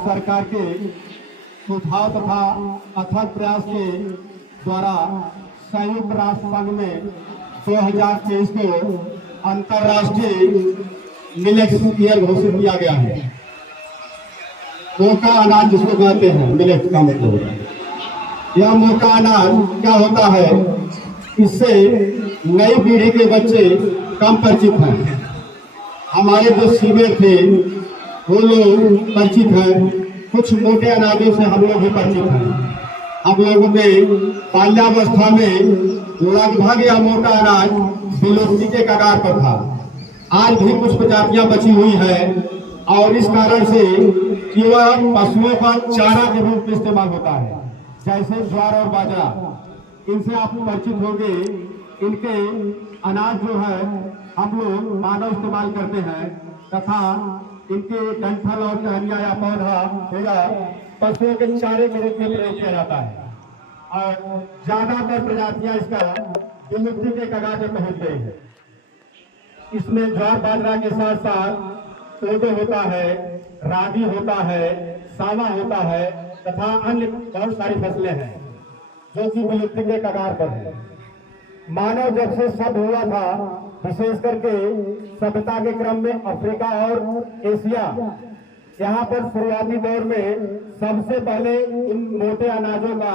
भारत सरकार के सुझाव तथा अथक प्रयास के द्वारा संयुक्त राष्ट्र संघ में 2023 को अंतर्राष्ट्रीय मिलेट्स ईयर घोषित किया गया है। मोटा अनाज जिसको कहते हैं, मिलेट्स का मतलब यह मोटा अनाज क्या होता है, इससे नई पीढ़ी के बच्चे कम परिचित हैं। हमारे जो सीनियर थे वो लोग परिचित हैं, कुछ मोटे अनाजों से हम लोग भी परिचित हैं। हम लोगों ने बाल्यावस्था में लगभग यह मोटा अनाज विलुप्ति के कगार पर था। आज भी कुछ प्रजातियां बची हुई है और इस कारण से कि वह पशुओं का चारा के रूप में इस्तेमाल होता है, जैसे ज्वार और बाजरा। इनसे आप परिचित होंगे। इनके अनाज जो है हम लोग मानव इस्तेमाल करते हैं तथा इनके डंठल और टहनिया या पौधा पशुओं के चारे के रूप में प्रयोग किया जाता है और ज्यादातर प्रजातियां इसका विलुप्ति के कगार पर पहुंच गई है। इसमें ज्वार बाजरा के साथ साथ कोदो होता है, रागी होता है, सावा होता है तथा अन्य बहुत सारी फसलें हैं जो कि विलुप्ति के कगार पर है। मानव जब से सब हुआ था, विशेष करके सभ्यता के क्रम में अफ्रीका और एशिया, यहाँ पर शुरुआती दौर में सबसे पहले इन मोटे अनाजों का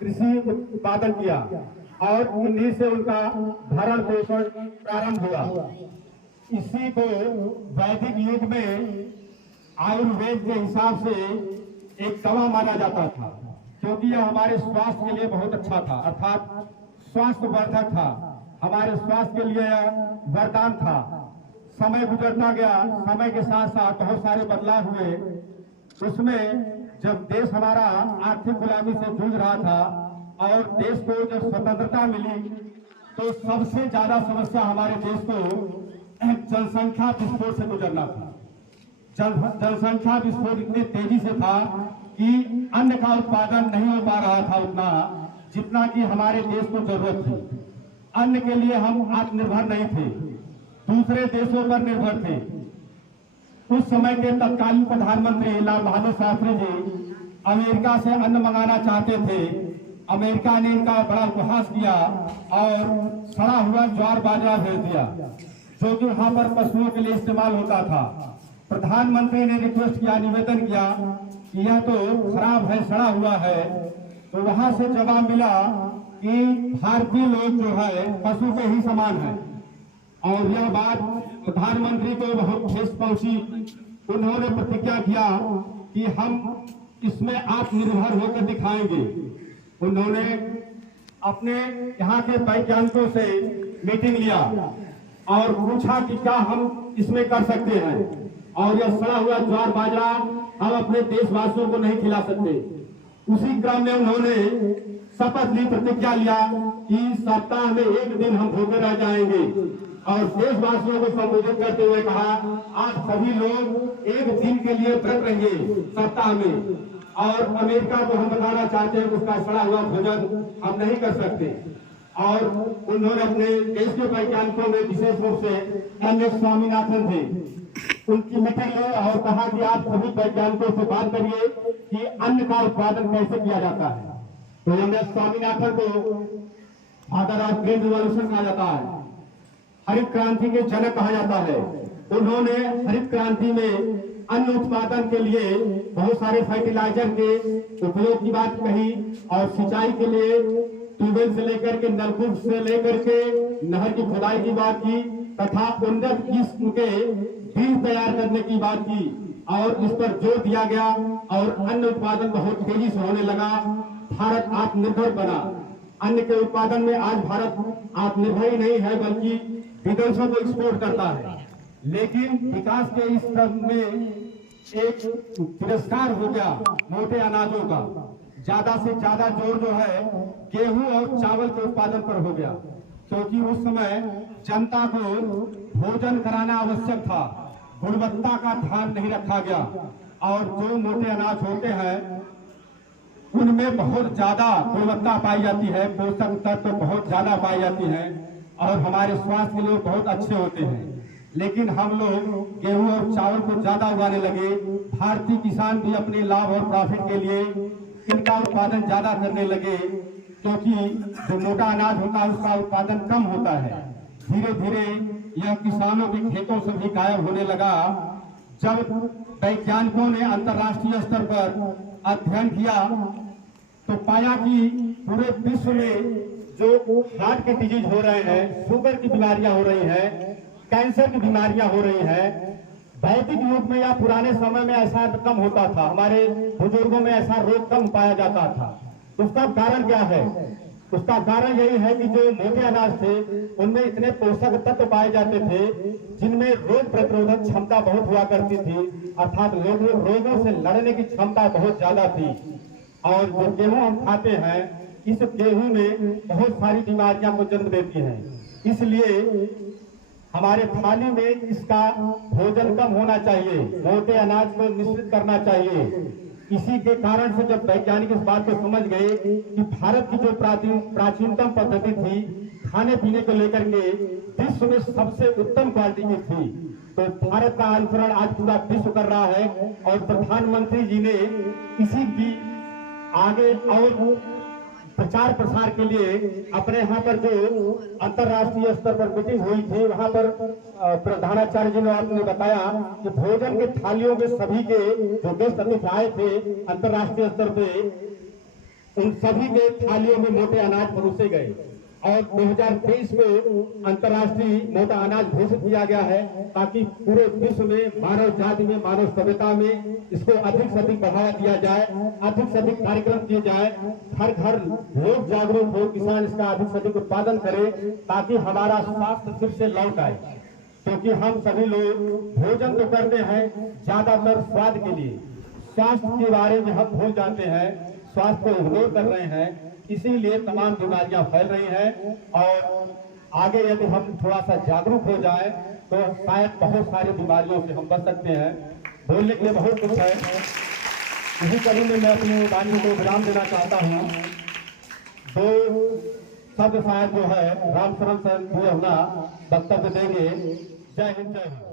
कृषि उत्पादन किया और इन्हीं से उनका भरण पोषण प्रारंभ हुआ। इसी को वैदिक युग में आयुर्वेद के हिसाब से एक दवा माना जाता था, क्योंकि यह हमारे स्वास्थ्य के लिए बहुत अच्छा था, अर्थात स्वास्थ्य वर्धक था, हमारे स्वास्थ्य के लिए वरदान था। समय गुजरता गया, समय के साथ साथ बहुत सारे बदलाव हुए। उसमें जब देश हमारा आर्थिक गुलामी से जूझ रहा था और देश को जब स्वतंत्रता मिली तो सबसे ज्यादा समस्या हमारे देश को जनसंख्या विस्फोट से गुजरना था। जनसंख्या विस्फोट इतनी तेजी से था कि अन्न का उत्पादन नहीं हो पा रहा था उतना जितना कि हमारे देश को जरूरत थी। अन्न के लिए हम आत्मनिर्भर नहीं थे, दूसरे देशों पर निर्भर थे। उस समय के तत्कालीन प्रधानमंत्री लाल बहादुर शास्त्री जी अमेरिका से अन्न मंगाना चाहते थे। अमेरिका ने इनका बड़ा उपहास किया और सड़ा हुआ ज्वार बाजरा भेज दिया, जो कि वहां पर पशुओं के लिए इस्तेमाल होता था। प्रधानमंत्री ने रिक्वेस्ट किया, निवेदन किया कि यह तो खराब है, सड़ा हुआ है। तो वहां से जवाब मिला कि भारतीय लोग जो है पशु के ही समान है। और यह बात प्रधानमंत्री को बहुत ठेस पहुंची। उन्होंने प्रतिज्ञा किया कि हम इसमें आत्मनिर्भर होकर दिखाएंगे। उन्होंने अपने यहाँ के वैज्ञानिकों से मीटिंग लिया और पूछा कि क्या हम इसमें कर सकते हैं, और यह सड़ा हुआ ज्वार बाजरा हम अपने देशवासियों को नहीं खिला सकते। उसी क्रम में उन्होंने शपथ ली, प्रतिज्ञा लिया कि सप्ताह में एक दिन हम भूखे रह जाएंगे और देशवासियों को संबोधित करते हुए कहा, आज सभी लोग एक दिन के लिए व्रत रहेंगे सप्ताह में, और अमेरिका को हम बताना चाहते हैं कि उसका सड़ा हुआ भोजन हम नहीं कर सकते। और उन्होंने अपने देश के वैज्ञानिकों में विशेष रूप से एम.एस. स्वामीनाथन थे, उनकी मीटिंग ली और कहा कि आप सभी वैज्ञानिकों से बात करिए कि अन्न का उत्पादन कैसे किया जाता है। तो एम.एस. स्वामीनाथन को फादर ऑफ ग्रीन रिवॉल्यूशन कहा जाता है, हरित क्रांति के जनक कहा जाता है। उन्होंने हरित क्रांति में अन्न उत्पादन के लिए बहुत सारे फर्टिलाइजर के उपयोग की बात कही और सिंचाई के लिए ट्यूबवेल से लेकर के नलकूप से लेकर के नहर की खुदाई की बात की तथा उन्नत किस्म के बीज तैयार करने की बात की और इस पर जोर दिया गया और अन्न उत्पादन बहुत तेजी से होने लगा। भारत आत्मनिर्भर बना। अन्न के उत्पादन में आज भारत आत्मनिर्भर ही नहीं है बल्कि विदेशों को एक्सपोर्ट करता है। लेकिन विकास के इस क्रम में एक तिरस्कार हो गया मोटे अनाजों का। ज्यादा से ज्यादा जोर जो है गेहूं और चावल के उत्पादन पर हो गया, क्योंकि उस समय जनता को भोजन कराना आवश्यक था, गुणवत्ता का ध्यान नहीं रखा गया। और जो मोटे अनाज होते हैं उनमें बहुत ज्यादा गुणवत्ता पाई जाती है, पोषक तत्व बहुत ज्यादा पाई जाती है और हमारे स्वास्थ्य के लिए बहुत अच्छे होते हैं। लेकिन हम लोग गेहूं और चावल को ज्यादा उगाने लगे। भारतीय किसान भी अपने लाभ और प्रॉफिट के लिए इनका उत्पादन ज्यादा करने लगे, क्योंकि जो मोटा अनाज होता है उसका उत्पादन कम होता है। धीरे धीरे यह किसानों के खेतों से भी गायब होने लगा। जब वैज्ञानिकों ने अंतर्राष्ट्रीय स्तर पर अध्ययन किया तो पाया कि पूरे विश्व में जो हार्ट के डिजीज हो रहे हैं, शुगर की बीमारियां हो रही हैं, कैंसर की बीमारियां हो रही हैं, वैदिक युग में या पुराने समय में ऐसा कम होता था, हमारे बुजुर्गों में ऐसा रोग कम पाया जाता था। उसका कारण क्या है? उसका कारण यही है कि जो मोटे अनाज थे उनमें इतने पोषक तत्व पाए जाते थे जिनमें रोग प्रतिरोधक क्षमता बहुत हुआ करती थी, अर्थात रोगों से लड़ने की क्षमता बहुत ज्यादा थी। और जो गेहूं हम खाते हैं, इस गेहूं में बहुत सारी बीमारियां को जन्म देती हैं। इसलिए हमारे थाली में इसका भोजन कम होना चाहिए, मोटे अनाज को निश्चित करना चाहिए। इसी के कारण से जब वैज्ञानिक इस बात को समझ गए कि भारत की जो प्राचीनतम पद्धति थी खाने पीने को लेकर के विश्व में सबसे उत्तम क्वालिटी की थी, तो भारत का अनुसरण आज पूरा विश्व कर रहा है। और प्रधानमंत्री जी ने इसी की आगे और प्रचार प्रसार के लिए अपने यहाँ पर जो अंतर्राष्ट्रीय स्तर पर मीटिंग हुई थी, वहाँ पर प्रधानाचार्य जी ने आपने बताया कि भोजन के थालियों में सभी के जो गेस्ट अतिथि आए थे अंतर्राष्ट्रीय स्तर पे, उन सभी के थालियों में मोटे अनाज परोसे गए। और 2023 में अंतर्राष्ट्रीय मोटा अनाज घोषित किया गया है, ताकि पूरे विश्व में मानव जाति में, मानव सभ्यता में इसको अधिक से अधिक बढ़ावा दिया जाए, अधिक से अधिक कार्यक्रम किए जाए, हर घर लोग जागरूक हो, किसान इसका अधिक से अधिक उत्पादन करे, ताकि हमारा स्वास्थ्य फिर से लौट आए। क्योंकि हम सभी लोग भोजन तो करते हैं ज्यादातर स्वाद के लिए, स्वास्थ्य के बारे में हम भूल जाते हैं, स्वास्थ्य को इग्नोर कर रहे हैं, इसीलिए तमाम बीमारियां फैल रही हैं। और आगे यदि हम थोड़ा सा जागरूक हो जाए तो शायद बहुत सारी बीमारियों से हम बच सकते हैं। बोलने के लिए बहुत कुछ है, इसी कड़ी में मैं अपनी वाणी को विराम देना चाहता हूँ। दो शब्द शायद जो है रामशरण सर जी अपना वक्तव्य देंगे। जय हिंद, जय हिंद।